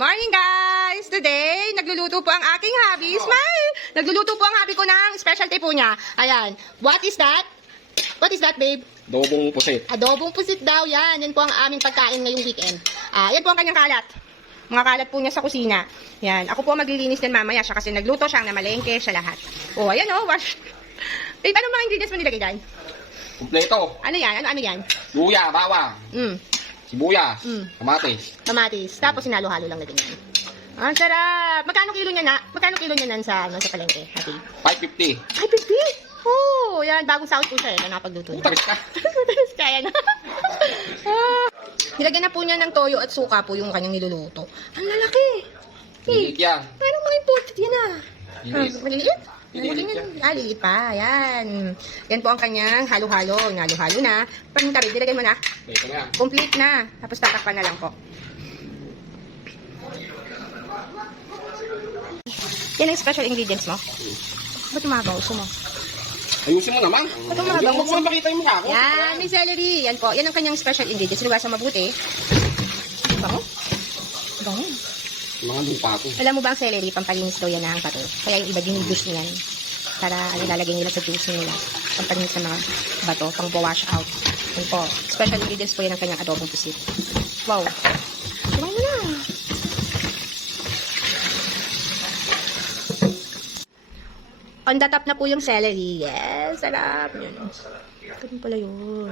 Morning guys! Today, nagluluto po ang aking hubby. Smile! Nagluluto po ang hubby ko ng specialty po niya. Ayan. What is that? What is that, babe? Adobong pusit. Adobong pusit daw. Yan. Yan po ang aming pagkain ngayong weekend. Yan po ang kanyang kalat. Mga kalat po niya sa kusina. Yan. Ako po maglilinis din mamaya siya kasi nagluto siya na malengke siya lahat. Oh, ayan oh. Wash. Babe, anong mga ingredients mo nilagay dyan? Kompleto. Ano yan? Ano yan? Luya, bawang, sibuyas, kamatis. Kamatis. Tapos sinalo-halo lang na ganyan. Ang sarap. Magkano kilo niya na? Magkano kilo niya nan sa palengke? Ate? 550. 550? Oh, yan. Bagong sahod po siya. Nakapagluto na. Tamis ka. Kaya na. Nilagyan na po niya ng toyo at suka po yung kanyang niluluto. Ang lalaki. Lilit yan. Parang mga imported yan ah. Lilit. Maliliit? Lilit Maliliit yan. Lilit pa. Yan. Yan po ang kanyang halo-halo. Halo-halo na. Paminta rin. Nilagay mo na. Ito na yan. Complete na. Tapos tatakpan na lang po. Yan ang special ingredients mo. Ba't umabaw? Gusto mo? Ayusin mo naman. Ba't umabaw? Huwag mo na makita yung mukha ko. Yan, may celery. Yan po. Yan ang kanyang special ingredients. Sinuwasan mabuti. Bango? Bango. Mga lupa ko. Alam mo ba ang celery, pampalinis daw yan ng pato. Kaya yung iba ginujuice niyan. Para lalagay nila sa juice nila. Pampalinis ng mga bato, pang wash out. Yan po. Special ingredients po yan ang kanyang adobong pusit. Wow. Kumain mo na. On the top na po yung celery. Yes, sarap. Yan. Ganun pala yun.